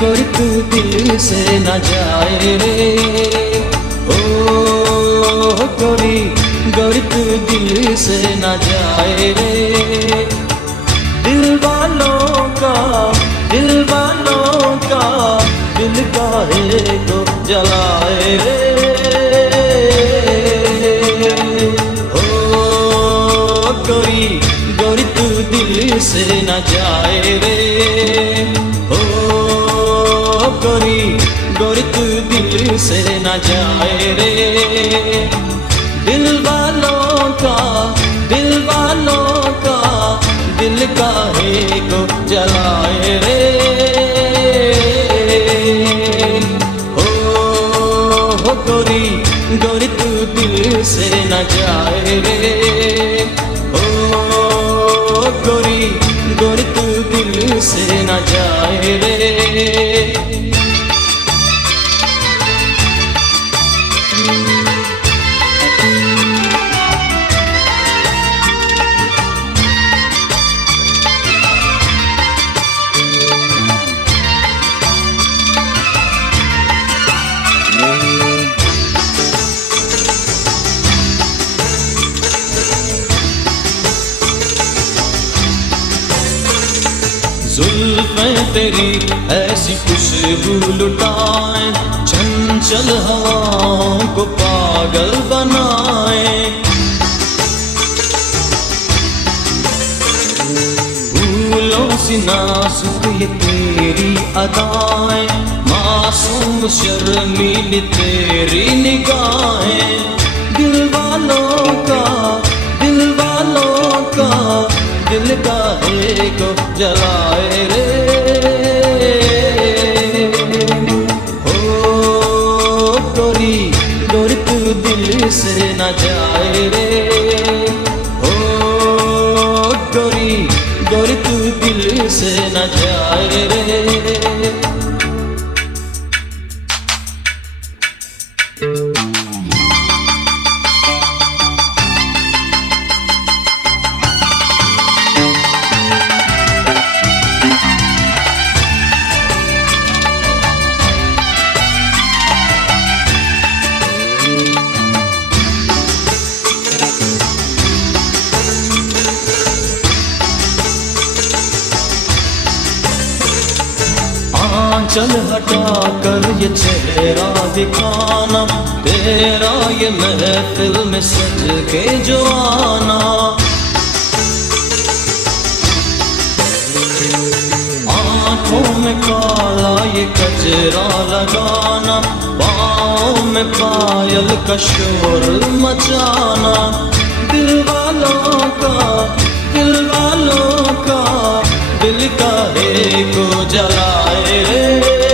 गोरी तू दिल से न जाए रे। ओ गोरी गोरी तू दिल से न जाए रे। दिल वालों का दिल काहे को जलाए रे। ओ गोरी गोरी तू दिल से न जाए रे। गोरी गोरी तू दिल से न जाए रे। दिल वालों का दिल काहे को जलाए रे। ओ गोरी गोरी तू दिल से न जाए रे। ओ गोरी गोरी तू दिल से न जाए रे। जुल्फ़ें तेरी ऐसी खुशबू लुटाए, चंचल हवाओं को पागल बनाए। फूलों सी नाजुक ये तेरी अदाएं, मासूम शर्मीली तेरी निगाहें। दिल वालों का दिल काहे को जलाए रे। ओ गोरी गोरी तू दिल से न जाए रे। ओ गोरी गोरी तू दिल से न जाए रे। चल हटा कर ये चेहरा दिखाना, तेरा ये महफिल में सज के जो आना। आँखों में काला ये कजरा लगाना, पाँव में पायल का शोर मचाना। दिल वालों का दिल काहे को जलाए रे।